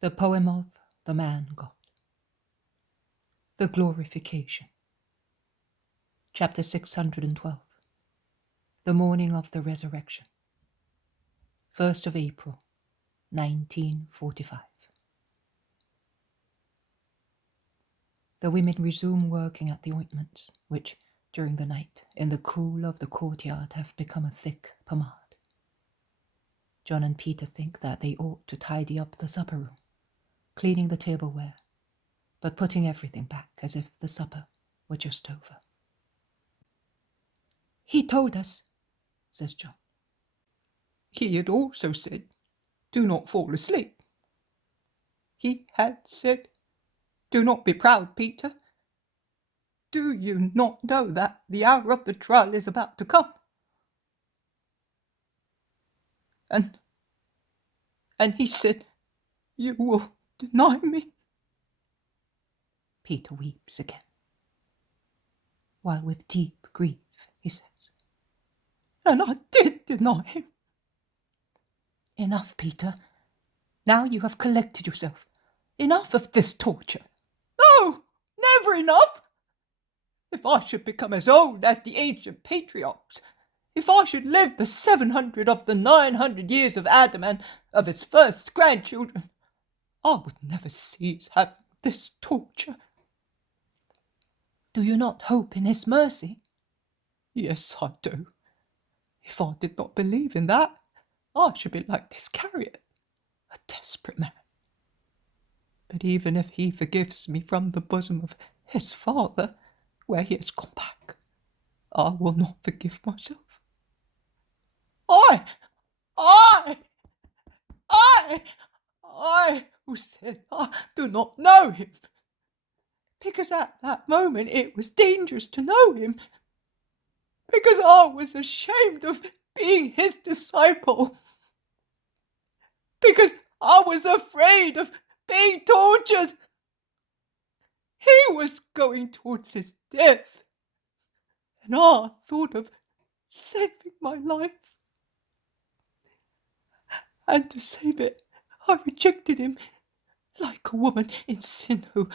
The Poem of the Man God. The Glorification. Chapter 612. The Morning of the Resurrection. 1st of April, 1945. The women resume working at the ointments, which, during the night, in the cool of the courtyard, have become a thick pomade. John and Peter think that they ought to tidy up the supper room, cleaning the tableware, but putting everything back as if the supper were just over. "He told us," says John. "He had also said, 'Do not fall asleep.' He had said, 'Do not be proud, Peter. Do you not know that the hour of the trial is about to come?' And he said, 'You will deny me.'" Peter weeps again, while with deep grief he says, "And I did deny him." "Enough, Peter. Now you have collected yourself. Enough of this torture." "No, never enough. If I should become as old as the ancient patriarchs, if I should live the 700 of the 900 years of Adam and of his first grandchildren, I would never cease having this torture." "Do you not hope in his mercy?" "Yes, I do. If I did not believe in that, I should be like this Iscariot, a desperate man. But even if he forgives me from the bosom of his Father, where he has gone back, I will not forgive myself. I who said I do not know him, because at that moment it was dangerous to know him, because I was ashamed of being his disciple, because I was afraid of being tortured. He was going towards his death, and I thought of saving my life. And to save it, I rejected him, like a woman in sin who,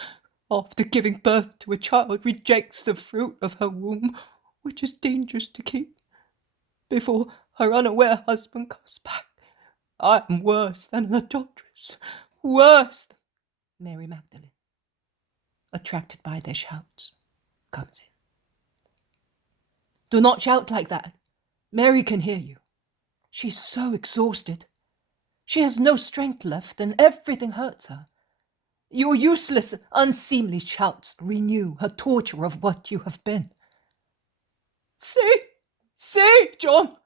after giving birth to a child, rejects the fruit of her womb, which is dangerous to keep, before her unaware husband comes back. I am worse than an adulteress, worse than..." Mary Magdalene, attracted by their shouts, comes in. "Do not shout like that. Mary can hear you. She is so exhausted. She has no strength left, and everything hurts her. Your useless, unseemly shouts renew her torture of what you have been." See, John,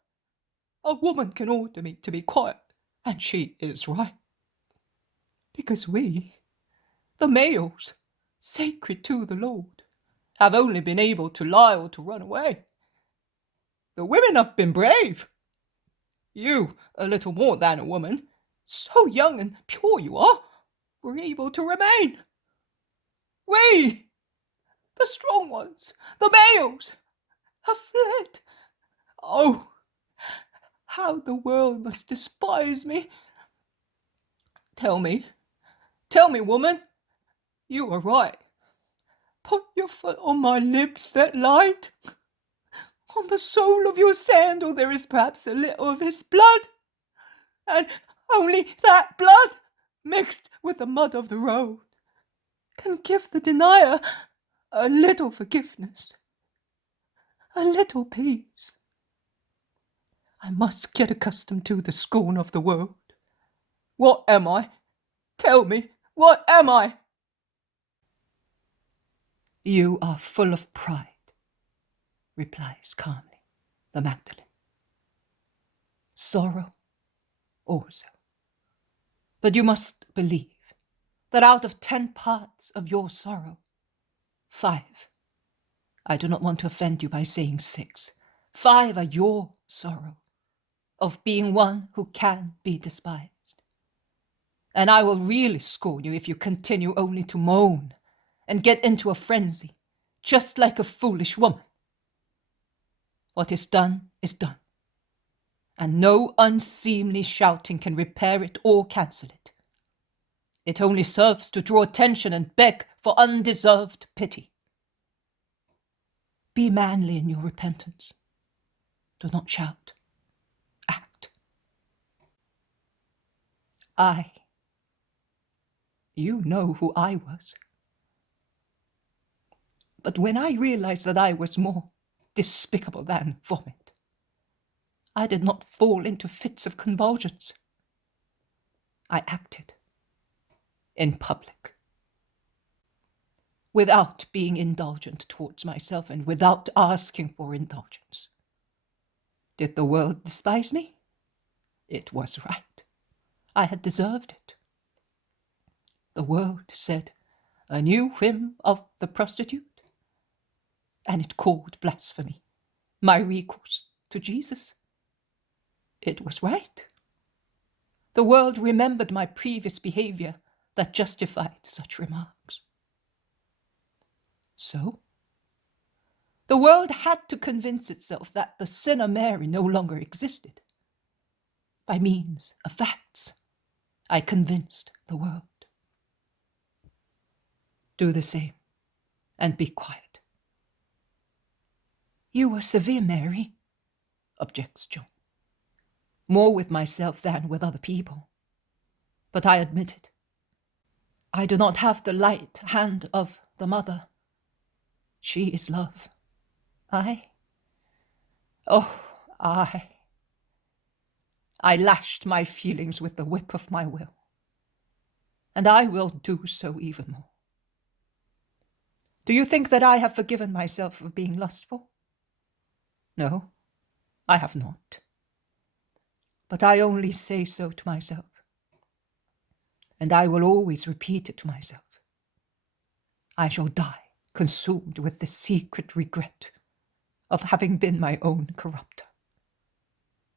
a woman can order me to be quiet, and she is right. Because we, the males, sacred to the Lord, have only been able to lie or to run away. The women have been brave. You, a little more than a woman, so young and pure you are, were able to remain. We, the strong ones, the males, have fled. Oh, how the world must despise me. Tell me, woman, you are right. Put your foot on my lips that light. On the sole of your sandal there is perhaps a little of his blood, and only that blood, mixed with the mud of the road, can give the denier a little forgiveness, a little peace. I must get accustomed to the scorn of the world. What am I? Tell me, what am I?" "You are full of pride," replies calmly the Magdalene. "Sorrow also. But you must believe that out of 10 parts of your sorrow, 5, I do not want to offend you by saying 6, 5 are your sorrow of being one who can be despised. And I will really scorn you if you continue only to moan and get into a frenzy, just like a foolish woman. What is done, and no unseemly shouting can repair it or cancel it. It only serves to draw attention and beg for undeserved pity. Be manly in your repentance. Do not shout. Act. You know who I was. But when I realized that I was more despicable than vomit, I did not fall into fits of convulsions. I acted in public, without being indulgent towards myself and without asking for indulgence. Did the world despise me? It was right. I had deserved it. The world said, a new whim of the prostitute, and it called blasphemy my recourse to Jesus. It was right. The world remembered my previous behavior that justified such remarks. So, the world had to convince itself that the sinner Mary no longer existed. By means of facts, I convinced the world. Do the same, and be quiet. You are severe, Mary, objects John. More with myself than with other people. But I admit it. I do not have the light hand of the mother. She is love. I lashed my feelings with the whip of my will, and I will do so even more. Do you think that I have forgiven myself for being lustful? No, I have not. But I only say so to myself, and I will always repeat it to myself. I shall die consumed with the secret regret of having been my own corrupter,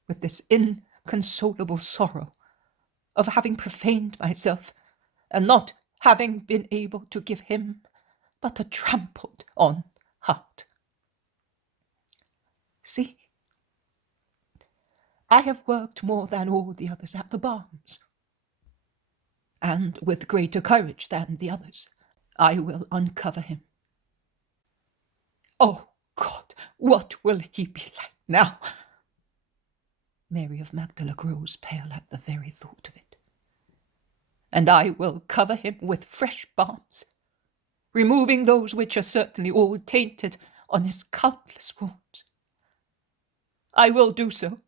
with this inconsolable sorrow of having profaned myself and not having been able to give him but a trampled on heart. See, I have worked more than all the others at the barns, and with greater courage than the others, I will uncover him. Oh, God, what will he be like now? Mary of Magdala grows pale at the very thought of it. And I will cover him with fresh balms, removing those which are certainly all tainted on his countless wounds. I will do so,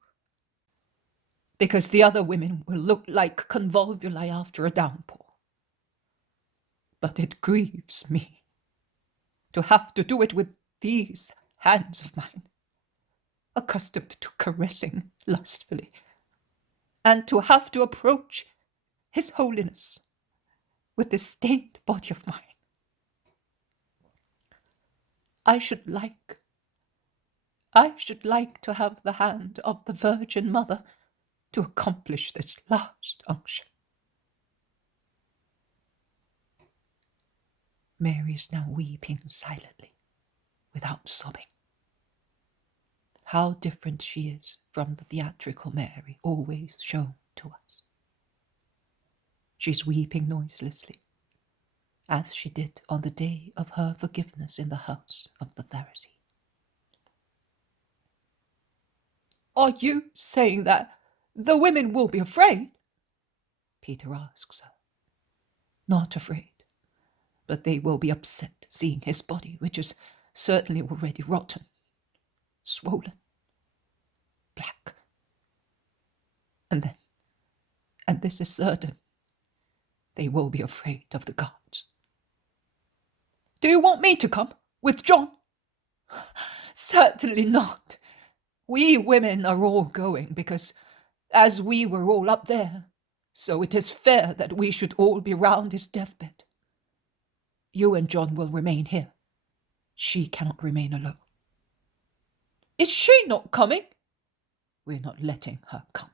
because the other women will look like convolvuli after a downpour. But it grieves me to have to do it with these hands of mine, accustomed to caressing lustfully, and to have to approach His Holiness with this stained body of mine. I should like to have the hand of the Virgin Mother to accomplish this last unction. Mary is now weeping silently, without sobbing. How different she is from the theatrical Mary always shown to us. She's weeping noiselessly, as she did on the day of her forgiveness in the house of the Pharisee. Are you saying that the women will be afraid? Peter asks her. Not afraid, but they will be upset seeing his body, which is certainly already rotten, swollen, black. And this is certain, they will be afraid of the guards. Do you want me to come with John? Certainly not. We women are all going because, as we were all up there, so it is fair that we should all be round his deathbed. You and John will remain here. She cannot remain alone. Is she not coming? We're not letting her come.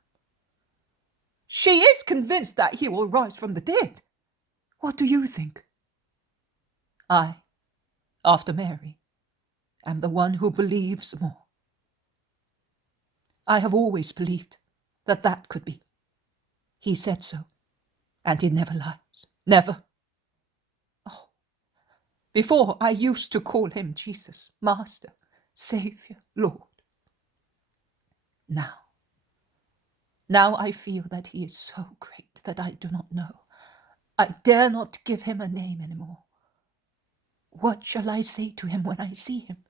She is convinced that he will rise from the dead. What do you think? I, after Mary, am the one who believes more. I have always believed that could be. He said so, and he never lies. Never. Oh, before I used to call him Jesus, Master, Saviour, Lord. Now I feel that he is so great that I do not know. I dare not give him a name anymore. What shall I say to him when I see him?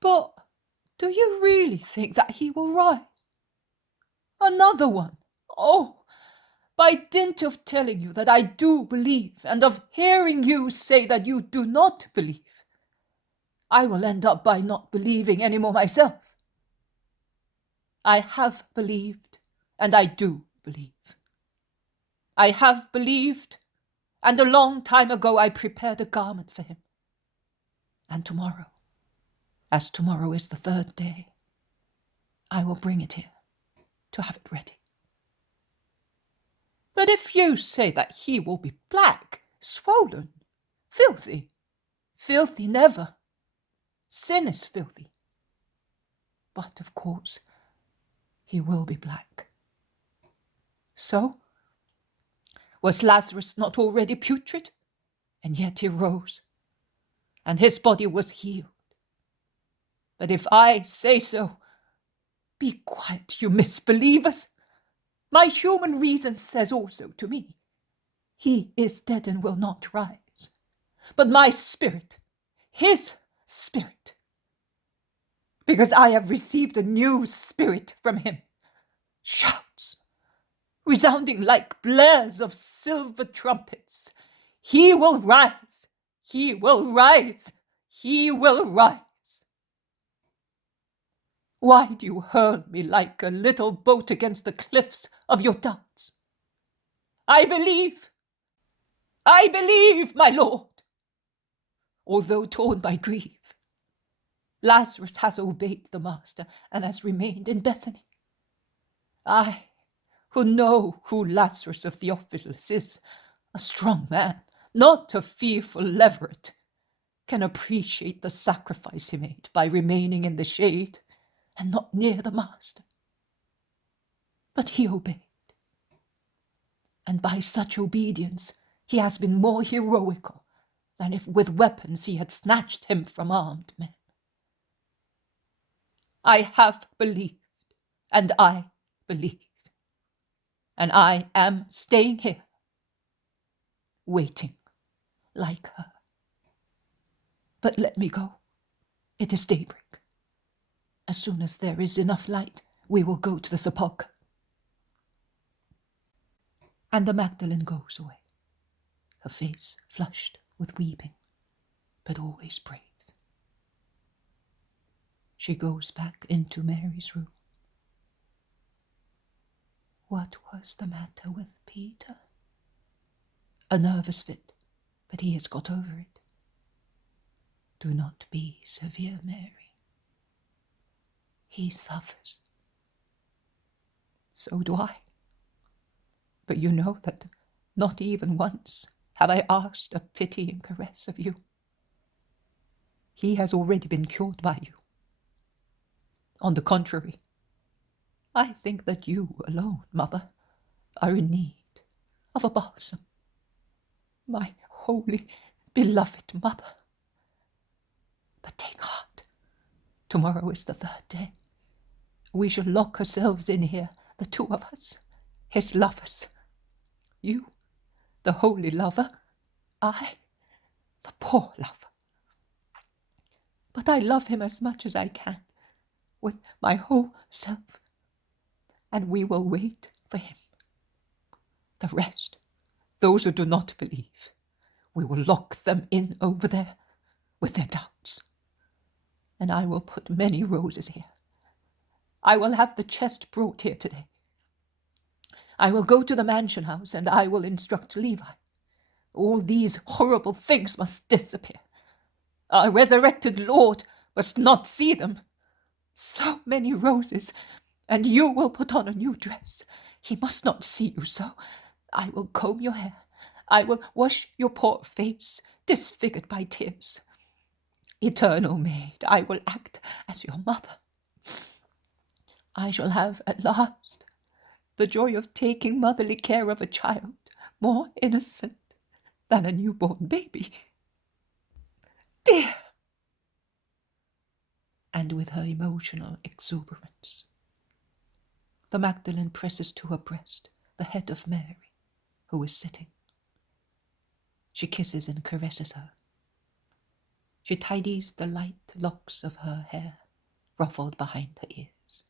But do you really think that he will rise? Another one? Oh, by dint of telling you that I do believe, and of hearing you say that you do not believe, I will end up by not believing any more myself. I have believed, and I do believe. I have believed, and a long time ago I prepared a garment for him. And tomorrow, as tomorrow is the third day, I will bring it here to have it ready. But if you say that he will be black, swollen, filthy never. Sin is filthy. But of course, he will be black. So, was Lazarus not already putrid? And yet he rose, and his body was healed. But if I say so, be quiet, you misbelievers. My human reason says also to me, he is dead and will not rise. But my spirit, his spirit, because I have received a new spirit from him, shouts, resounding like blares of silver trumpets, he will rise, he will rise, he will rise. Why do you hurl me like a little boat against the cliffs of your doubts? I believe, my Lord. Although torn by grief, Lazarus has obeyed the Master and has remained in Bethany. I, who know who Lazarus of Theophilus is, a strong man, not a fearful leveret, can appreciate the sacrifice he made by remaining in the shade and not near the Master. But he obeyed. And by such obedience he has been more heroical than if with weapons he had snatched him from armed men. I have believed, and I believe. And I am staying here, waiting like her. But let me go. It is daybreak. As soon as there is enough light, we will go to the sepulchre. And the Magdalene goes away, her face flushed with weeping, but always brave. She goes back into Mary's room. What was the matter with Peter? A nervous fit, but he has got over it. Do not be severe, Mary. He suffers. So do I. But you know that not even once have I asked a pitying caress of you. He has already been cured by you. On the contrary, I think that you alone, Mother, are in need of a balsam. My holy, beloved Mother. But take heart. Tomorrow is the third day. We shall lock ourselves in here, the two of us, his lovers. You, the holy lover, I, the poor lover. But I love him as much as I can, with my whole self, and we will wait for him. The rest, those who do not believe, we will lock them in over there with their doubts. And I will put many roses here. I will have the chest brought here today. I will go to the mansion house and I will instruct Levi. All these horrible things must disappear. Our resurrected Lord must not see them. So many roses, and you will put on a new dress. He must not see you so. I will comb your hair. I will wash your poor face, disfigured by tears. Eternal maid, I will act as your mother. I shall have at last the joy of taking motherly care of a child more innocent than a newborn baby. Dear! And with her emotional exuberance, the Magdalene presses to her breast the head of Mary, who is sitting. She kisses and caresses her. She tidies the light locks of her hair, ruffled behind her ears.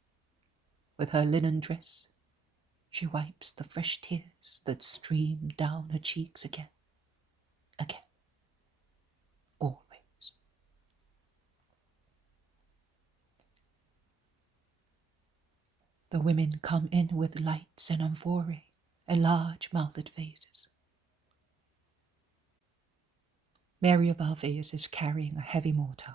With her linen dress, she wipes the fresh tears that stream down her cheeks again, always. The women come in with lights and amphorae and large-mouthed vases. Mary of Alphaeus is carrying a heavy mortar.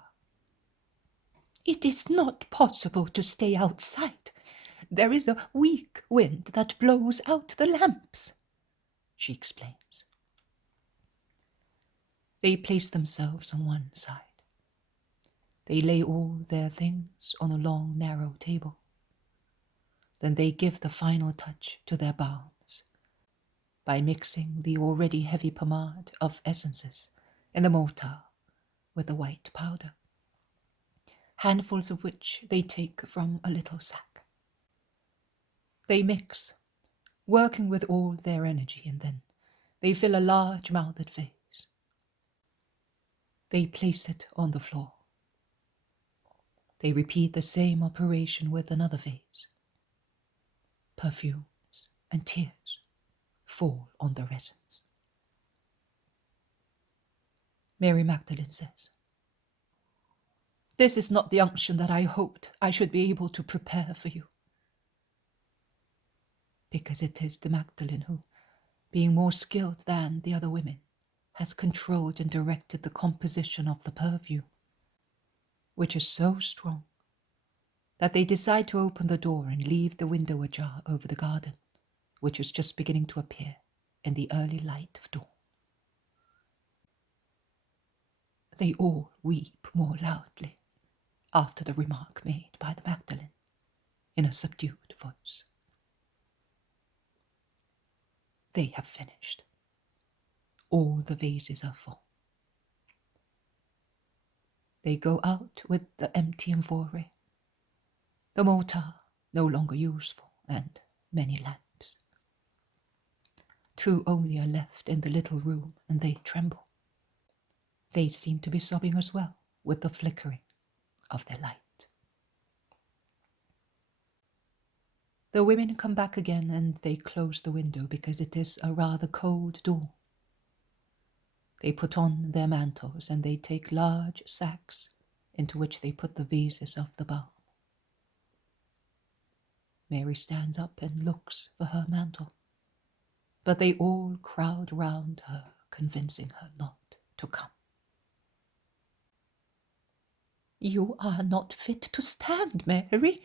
It is not possible to stay outside. There is a weak wind that blows out the lamps, she explains. They place themselves on one side. They lay all their things on a long, narrow table. Then they give the final touch to their balms by mixing the already heavy pomade of essences in the mortar with the white powder, handfuls of which they take from a little sack. They mix, working with all their energy, and then they fill a large-mouthed vase. They place it on the floor. They repeat the same operation with another vase. Perfumes and tears fall on the resins. Mary Magdalene says, "This is not the unction that I hoped I should be able to prepare for you." Because it is the Magdalene who, being more skilled than the other women, has controlled and directed the composition of the perfume, which is so strong that they decide to open the door and leave the window ajar over the garden, which is just beginning to appear in the early light of dawn. They all weep more loudly after the remark made by the Magdalene in a subdued voice. They have finished. All the vases are full. They go out with the empty amphorae, the mortar no longer useful, and many lamps. 2 only are left in the little room, and they tremble. They seem to be sobbing as well with the flickering of their light. The women come back again, and they close the window because it is a rather cold dawn. They put on their mantles, and they take large sacks into which they put the vases of the balm. Mary stands up and looks for her mantle, but they all crowd round her, convincing her not to come. "You are not fit to stand, Mary.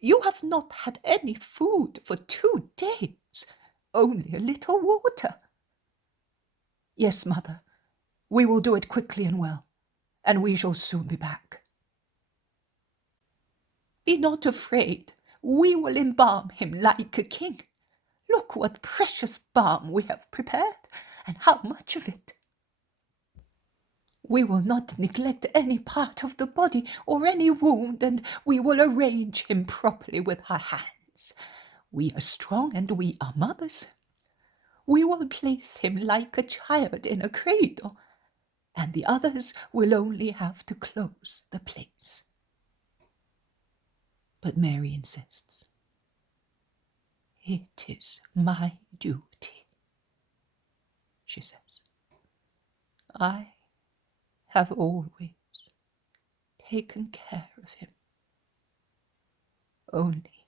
You have not had any food for 2 days, only a little water." "Yes, mother, we will do it quickly and well, and we shall soon be back." "Be not afraid. We will embalm him like a king. Look what precious balm we have prepared, and how much of it. We will not neglect any part of the body or any wound, and we will arrange him properly with our hands. We are strong, and we are mothers. We will place him like a child in a cradle, and the others will only have to close the place." But Mary insists. "It is my duty," she says. "I have always taken care of him. Only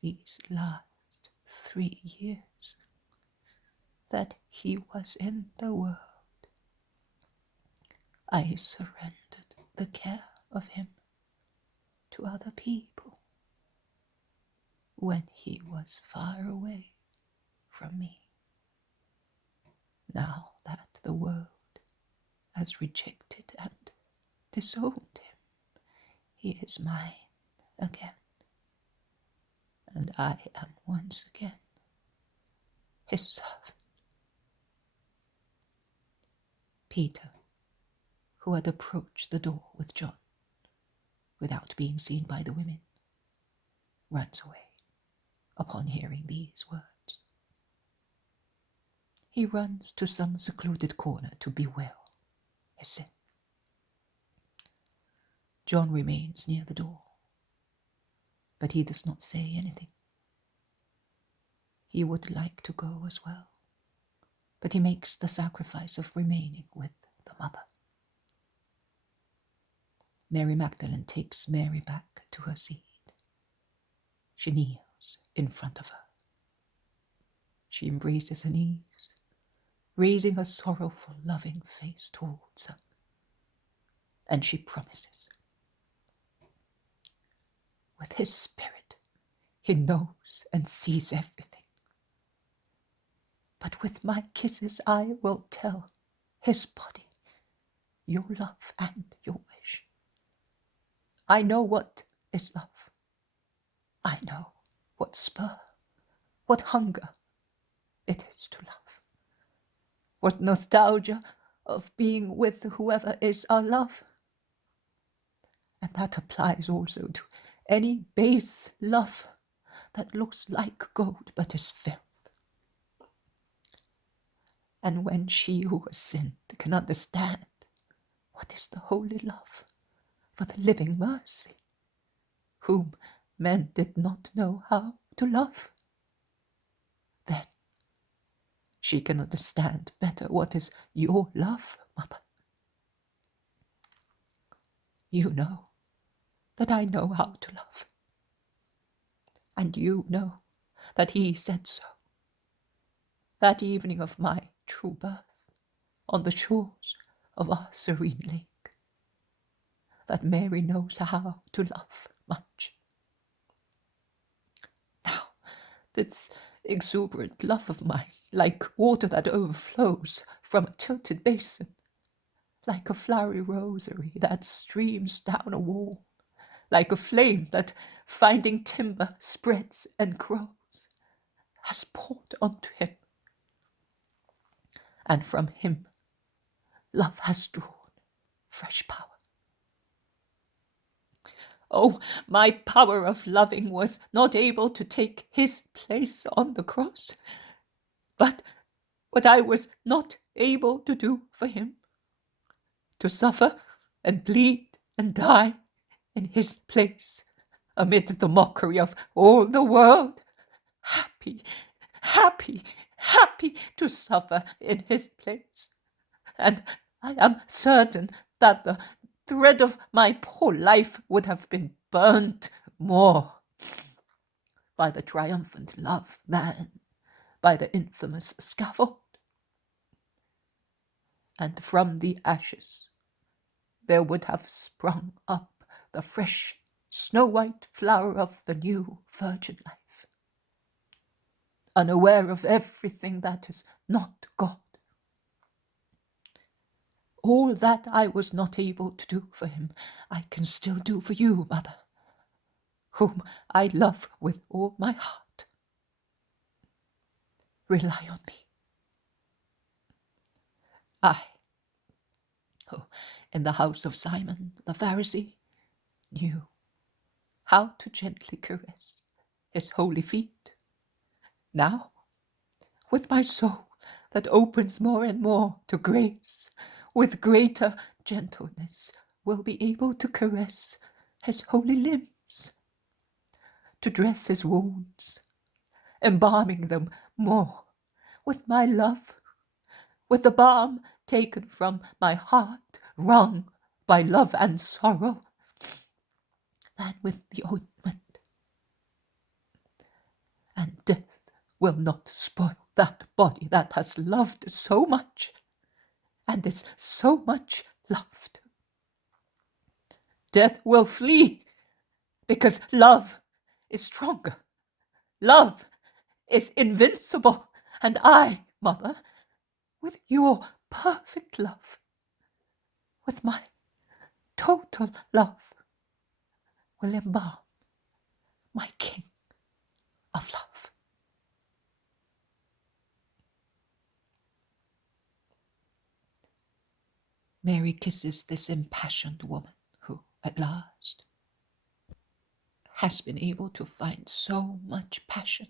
these last 3 years that he was in the world, I surrendered the care of him to other people when he was far away from me. Now that the world has rejected and disowned him, he is mine again. and I am once again his servant. Peter, who had approached the door with John, without being seen by the women, runs away upon hearing these words. He runs to some secluded corner to bewail his sin. John remains near the door, but he does not say anything. He would like to go as well, but he makes the sacrifice of remaining with the mother. Mary Magdalene takes Mary back to her seat. She kneels in front of her. She embraces her knees, raising her sorrowful, loving face towards her, and she promises. With his spirit, he knows and sees everything. But with my kisses I will tell his body your love and your wish. I know what is love. I know what spur, what hunger it is to love. What nostalgia of being with whoever is our love. And that applies also to any base love that looks like gold but is filth. And when she who has sinned can understand what is the holy love for the living mercy, whom men did not know how to love, then she can understand better what is your love, Mother. You know that I know how to love, and you know that he said so. That evening of my true birth, on the shores of our serene lake, that Mary knows how to love much. Now, this exuberant love of mine, like water that overflows from a tilted basin, like a flowery rosary that streams down a wall, like a flame that, finding timber, spreads and grows, has poured onto him. And from him, love has drawn fresh power. Oh, my power of loving was not able to take his place on the cross, but what I was not able to do for him, to suffer and bleed and die in his place, amid the mockery of all the world, happy, happy, happy to suffer in his place. And I am certain that the thread of my poor life would have been burnt more by the triumphant love than by the infamous scaffold. And from the ashes there would have sprung up the fresh, snow-white flower of the new virgin life, unaware of everything that is not God. All that I was not able to do for him, I can still do for you, Mother, whom I love with all my heart. Rely on me. I, who in the house of Simon the Pharisee knew how to gently caress his holy feet, now, with my soul that opens more and more to grace, with greater gentleness, will be able to caress his holy limbs, to dress his wounds, embalming them more with my love, with the balm taken from my heart, wrung by love and sorrow, than with the ointment. And death will not spoil that body that has loved so much and is so much loved. Death will flee because love is stronger. Love is invincible. And I, Mother, with your perfect love, with my total love, will embalm my King of love. Mary kisses this impassioned woman who, at last, has been able to find so much passion,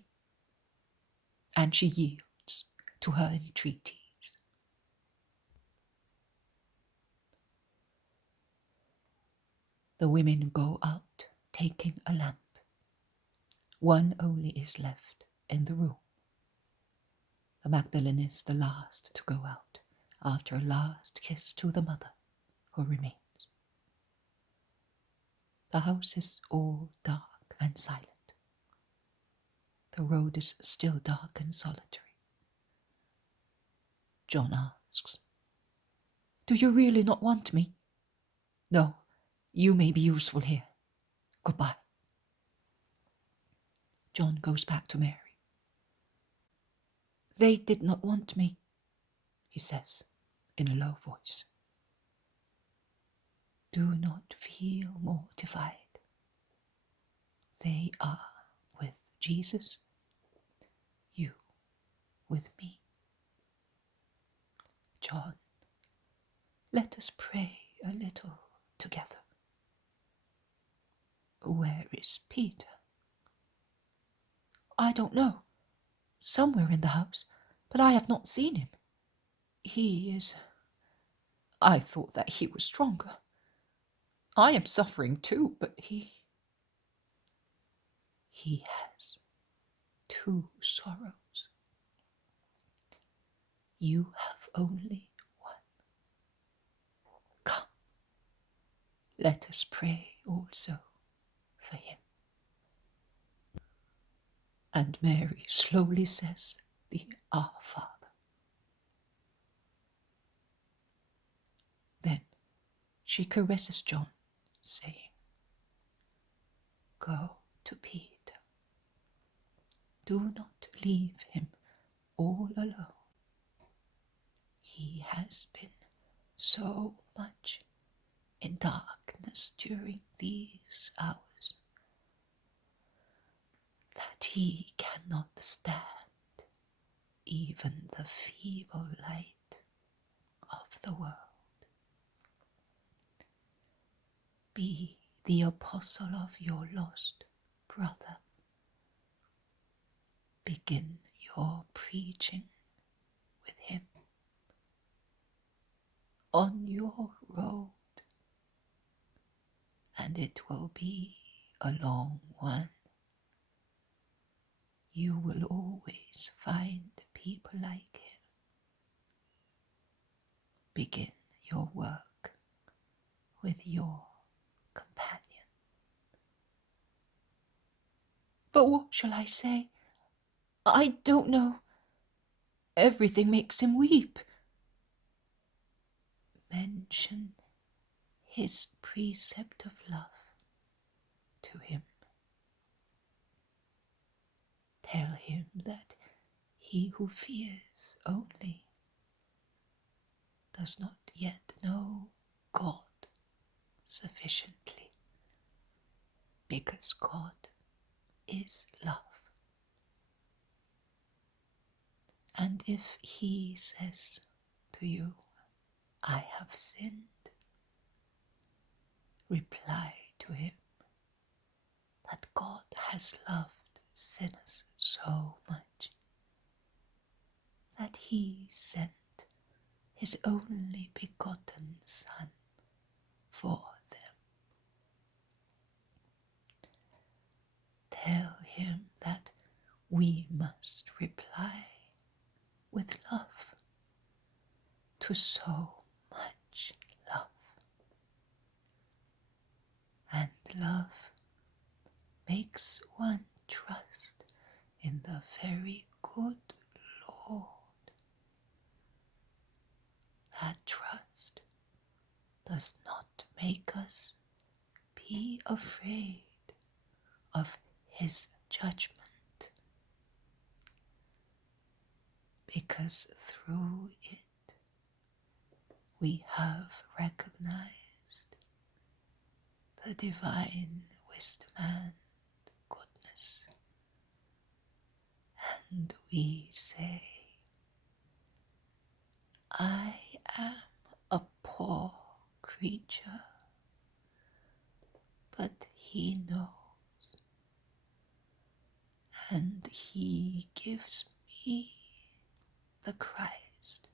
and she yields to her entreaties. The women go out, taking a lamp. One only is left in the room. The Magdalene is the last to go out, after a last kiss to the mother, who remains. The house is all dark and silent. The road is still dark and solitary. John asks, "Do you really not want me?" "No, you may be useful here. Goodbye." John goes back to Mary. "They did not want me," he says in a low voice. "Do not feel mortified. They are with Jesus, you with me. John, let us pray a little together." "Where is Peter?" "I don't know. Somewhere in the house, but I have not seen him. He is... I thought that he was stronger. I am suffering too, but he has 2 sorrows. You have only one. Come, let us pray also for him." And Mary slowly says the Our Father. Then she caresses John, saying, "Go to Peter. Do not leave him all alone. He has been so much in darkness during these hours that he cannot stand even the feeble light of the world. Be the apostle of your lost brother. Begin your preaching with him. On your road, and it will be a long one. You will always find people like him. Begin your work with your companion." "But what shall I say? I don't know. Everything makes him weep." "Mention his precept of love to him. Tell him that he who fears only does not yet know God sufficiently, because God is love. And if he says to you, 'I have sinned,' reply to him that God has loved sinners so much that he sent his only begotten Son for them. Tell him that we must reply with love to so much love. And love makes one trust in the very good Lord. That trust does not make us be afraid of his judgment, because through it we have recognized the divine wisdom and goodness And we say, I am a poor creature, but he knows, and he gives me the Christ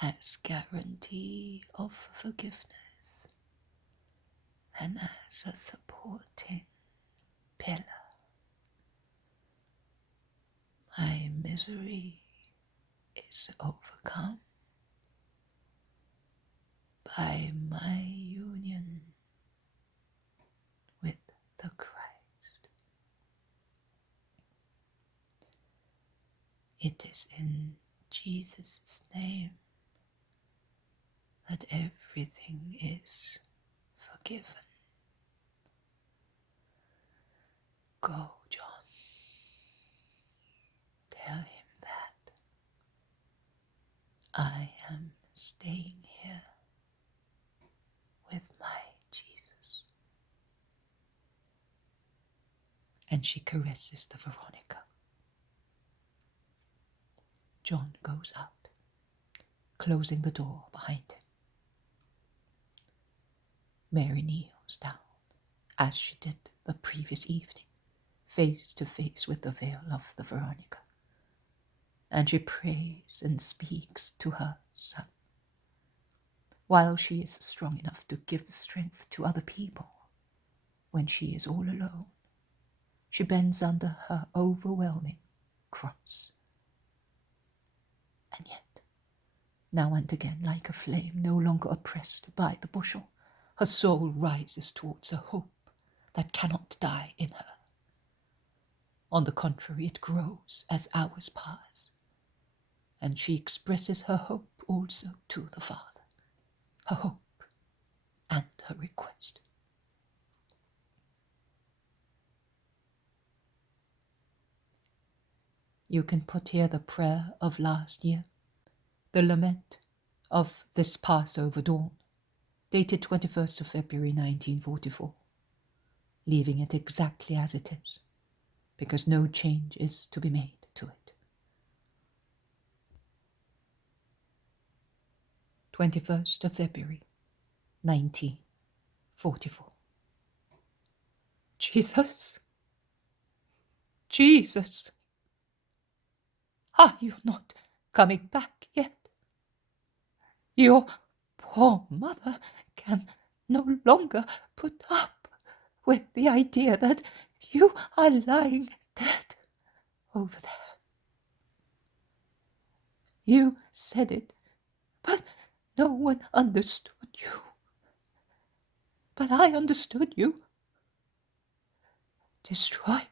as guarantee of forgiveness and as a supporting pillar. My misery is overcome by my union with the Christ. It is in Jesus' name that everything is forgiven. Go, John. Tell him that I am staying here with my Jesus. And she caresses the Veronica. John goes out, closing the door behind him. Mary kneels down, as she did the previous evening, face to face with the veil of the Veronica, and she prays and speaks to her son. While she is strong enough to give strength to other people, when she is all alone, she bends under her overwhelming cross. And yet, now and again, like a flame no longer oppressed by the bushel, her soul rises towards a hope that cannot die in her. On the contrary, it grows as hours pass, and she expresses her hope also to the Father, her hope and her request. You can put here the prayer of last year, the lament of this Passover dawn, dated 21st of February 1944, leaving it exactly as it is, because no change is to be made to it. 21st of February 1944. Jesus, Jesus, are you not coming back yet? Your poor mother can no longer put up with the idea that you are lying dead over there. You said it, but no one understood you. But I understood you. Destroy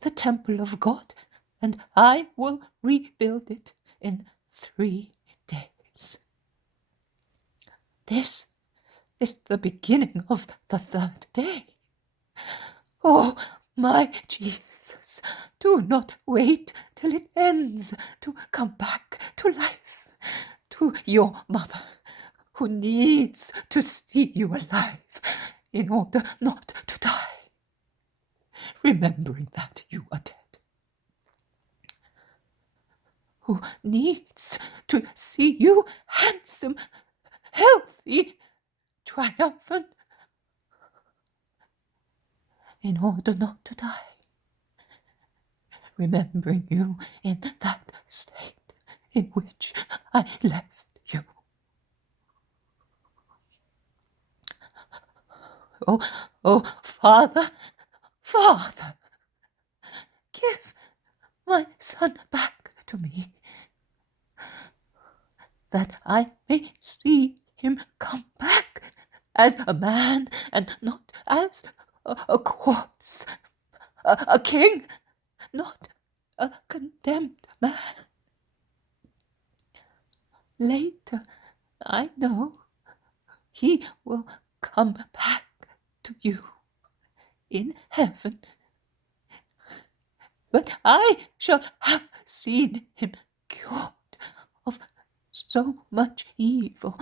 the temple of God, and I will rebuild it in 3 days. This is the beginning of the 3rd day. Oh, my Jesus, do not wait till it ends to come back to life, to your mother, who needs to see you alive in order not to die, remembering that you are dead, who needs to see you handsome, healthy, triumphant, in order not to die, remembering you in that state in which I left you. Oh, Father, Father, give my son back to me, that I may see him come back as a man and not as a corpse, a king, not a condemned man. Later, I know, he will come back to you in heaven, but I shall have seen him cured of so much evil.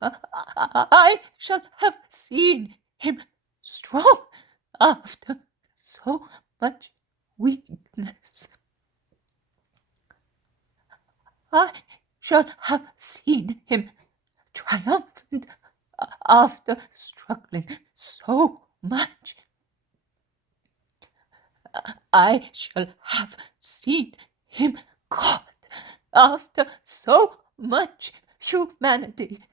I shall have seen him strong after so much weakness. I shall have seen him triumphant after struggling so much. I shall have seen him God after so much humanity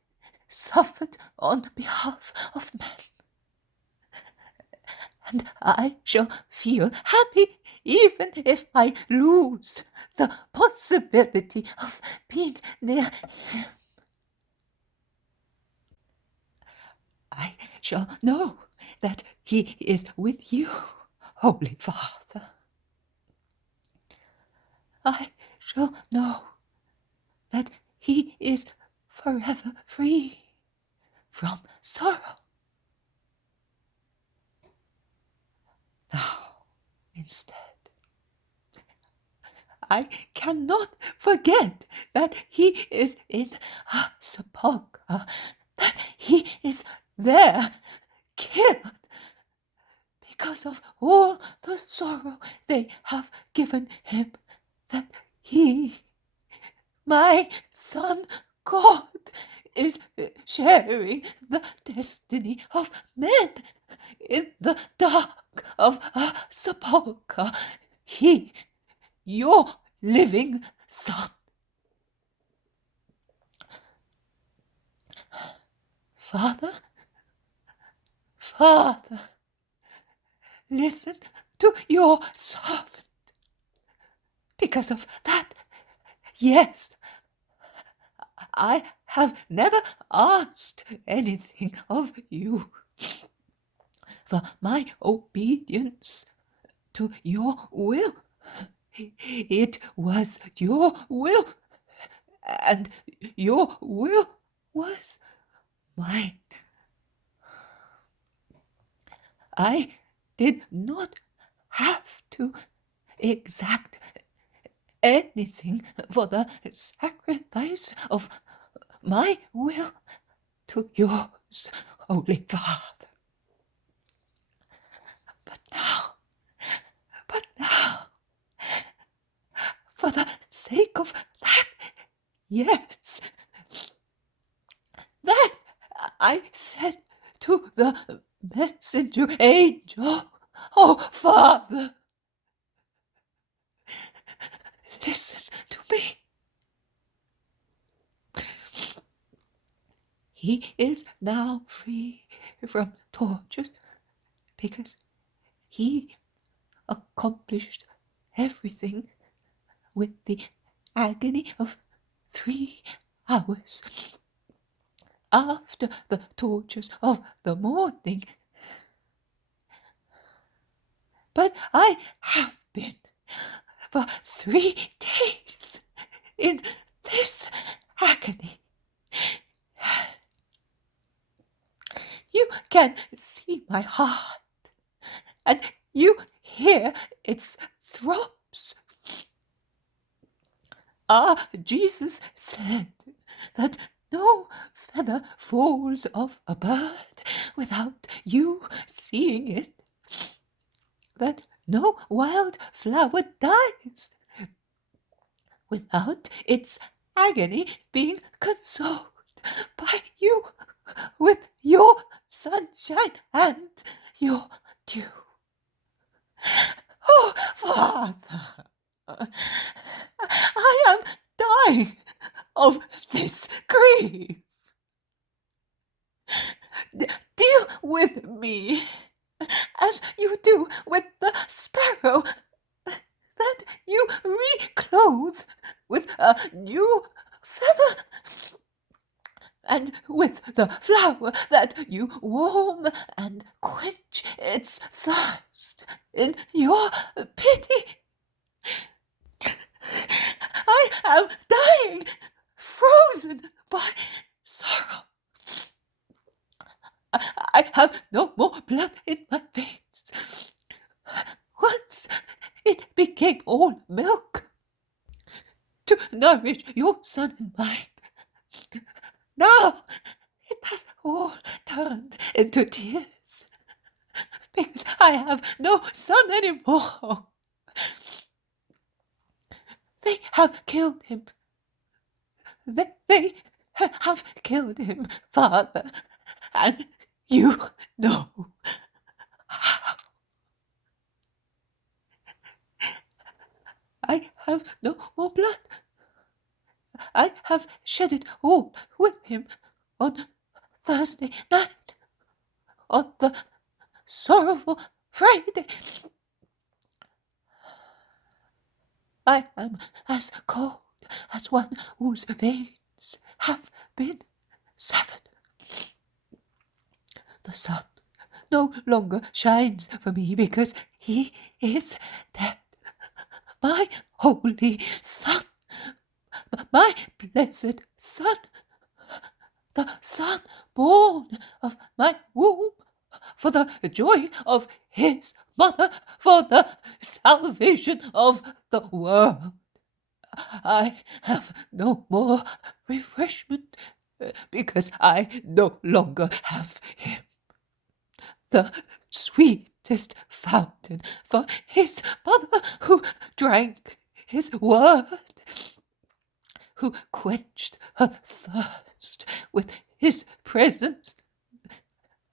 suffered on behalf of men. And I shall feel happy even if I lose the possibility of being near him. I shall know that he is with you, Holy Father. I shall know that he is forever free from sorrow. Now, instead, I cannot forget that he is in a sepulchre, that he is there, killed, because of all the sorrow they have given him, that he, my Son God, is sharing the destiny of men in the dark of a sepulchre. He, your living Son. Father, Father, listen to your servant. Because of that, yes, I have never asked anything of you. For my obedience to your will, it was your will, and your will was mine. I did not have to exact anything for the sacrifice of my will to yours, Holy Father. But now, for the sake of that, yes, that I said to the messenger angel, oh, Father, listen to me. He is now free from tortures because he accomplished everything with the agony of 3 hours. After the tortures of the morning. But I have been for 3 days in this agony. You can see my heart, and you hear its throbs. Jesus said that no feather falls off a bird without you seeing it, that no wild flower dies without its agony being consoled by you with your sunshine and your dew. Oh, Father, I am dying of this grief. Deal with me as you do with the sparrow that you reclothe with a new feather, and with the flower that you warm and quench its thirst in your pity. I am dying, frozen by sorrow. I have no more blood in my veins. Once it became all milk to nourish your son and mine. Now it has all turned into tears because I have no son anymore. They have killed him. They have killed him, Father, and you know how. I have no more blood. I have shed it all with him on Thursday night, on the sorrowful Friday. I am as cold as one whose veins have been severed. The sun no longer shines for me because he is dead. My holy son, my blessed son, the son born of my womb, for the joy of his mother, for the salvation of the world. I have no more refreshment because I no longer have him. The sweetest fountain for his mother who drank his word, who quenched her thirst with his presence.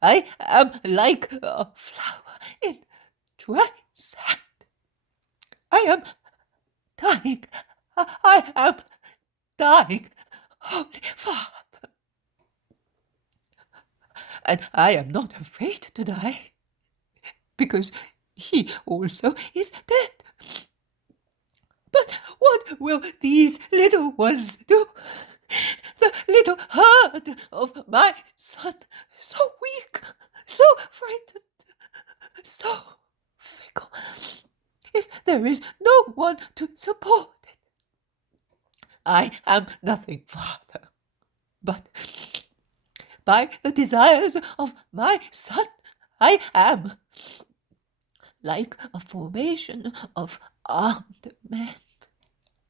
I am like a flower in dry sand. I am dying. I am dying, Holy Father. And I am not afraid to die, because he also is dead. But what will these little ones do? The little herd of my son, so weak, so frightened, so fickle, if there is no one to support it. I am nothing, Father, but by the desires of my son, I am like a formation of armed men.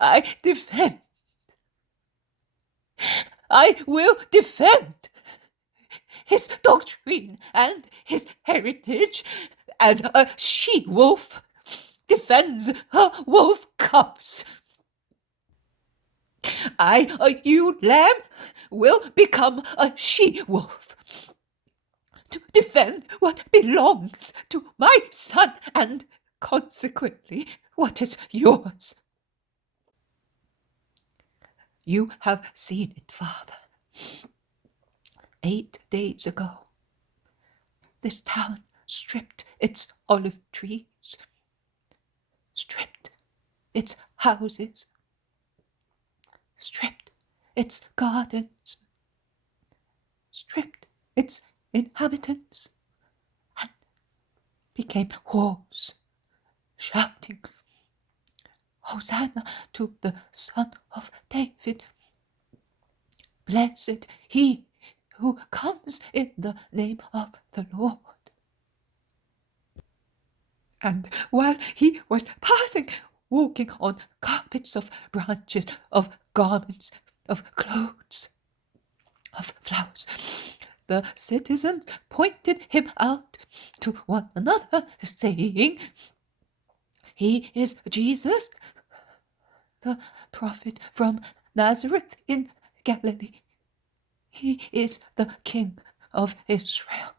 I defend. I will defend his doctrine and his heritage as a she-wolf defends her wolf cubs. I, a ewe lamb, will become a she-wolf to defend what belongs to my son and consequently what is yours. You have seen it, Father. 8 days ago, this town stripped its olive trees, stripped its houses, stripped its gardens, stripped its inhabitants, and became hoarse, shouting, Hosanna to the Son of David. Blessed he who comes in the name of the Lord. And while he was passing, walking on carpets of branches, of garments, of clothes, of flowers, the citizens pointed him out to one another, saying, He is Jesus, the prophet from Nazareth in Galilee. He is the King of Israel.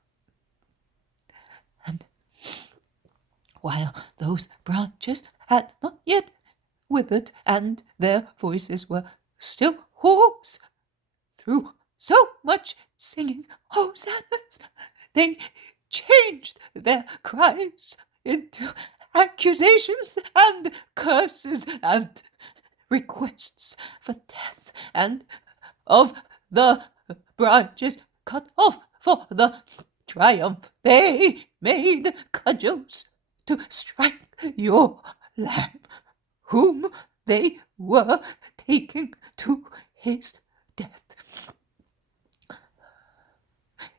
And while those branches had not yet withered and their voices were still hoarse through so much singing hosannas, they changed their cries into accusations and curses and requests for death, and of the branches cut off for the triumph they made cudgels to strike your lamb, whom they were taking to his death.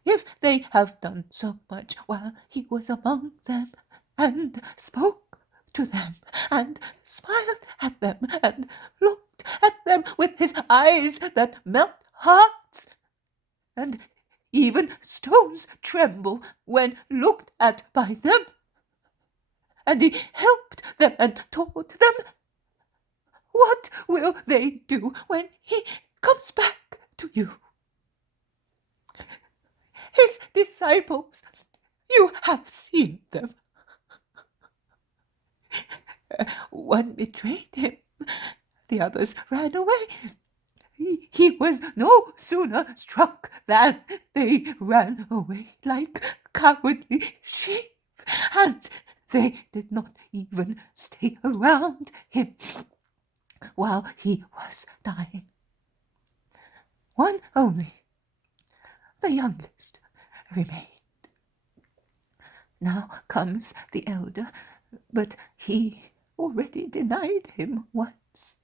If they have done so much while he was among them, and spoke to them, and smiled at them, and looked at them with his eyes that melt hearts, and even stones tremble when looked at by them, and he helped them and taught them. What will they do when he comes back to you? His disciples, you have seen them. One betrayed him, the others ran away. He was no sooner struck than they ran away like cowardly sheep, and they did not even stay around him while he was dying. One only, the youngest, remained. Now comes the elder, but he already denied him once.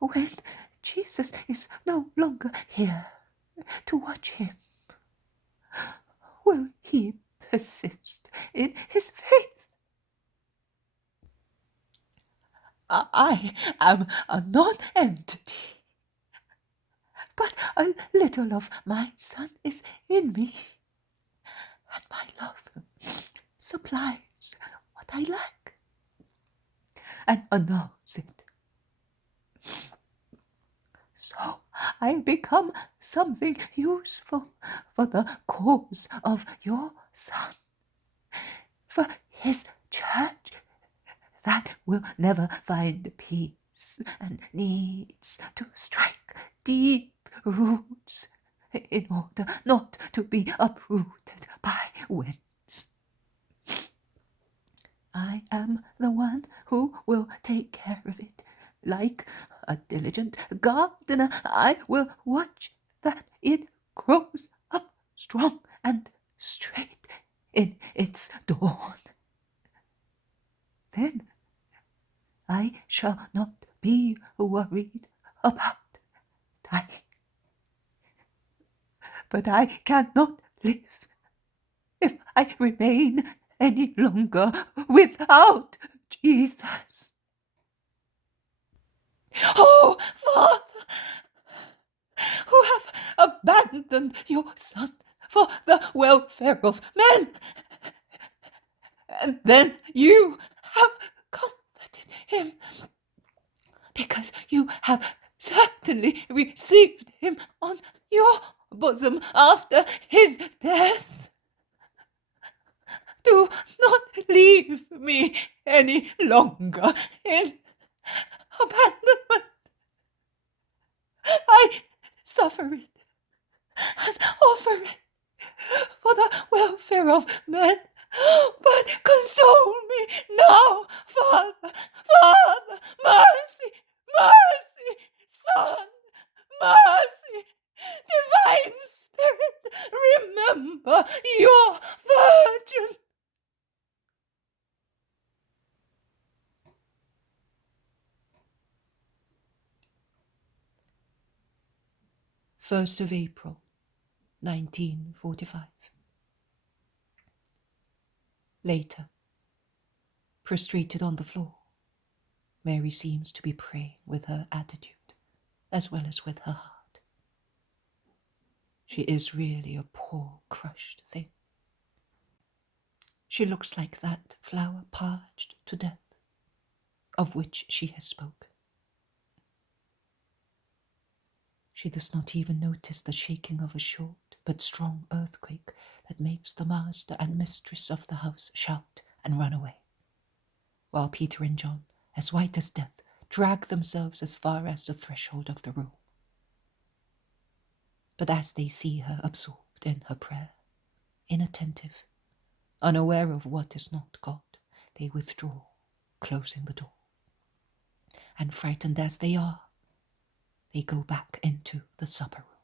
When Jesus is no longer here to watch him, will he persist in his faith? I am a non-entity, but a little of my Son is in me, and my love supplies what I lack and annulls it. So I become something useful for the cause of your Son, for his church that will never find peace and needs to strike deep roots in order not to be uprooted by winds. I am the one who will take care of it. Like a diligent gardener, I will watch that it grows up strong and straight in its dawn. Then I shall not be worried about dying. But I cannot live if I remain any longer without Jesus. Oh, Father, who have abandoned your Son for the welfare of men, and then you have comforted him, because you have certainly received him on your bosom after his death. Do not leave me any longer in abandonment. I suffer it and offer it for the welfare of men, but console me now, Father, Father, mercy, mercy, Son, mercy, Divine Spirit, remember your Virgin. First of April, 1945. Later, prostrated on the floor, Mary seems to be praying with her attitude as well as with her heart. She is really a poor, crushed thing. She looks like that flower parched to death, of which she has spoken. She does not even notice the shaking of a short but strong earthquake that makes the master and mistress of the house shout and run away, while Peter and John, as white as death, drag themselves as far as the threshold of the room. But as they see her absorbed in her prayer, inattentive, unaware of what is not God, they withdraw, closing the door. And frightened as they are, they go back into the supper room.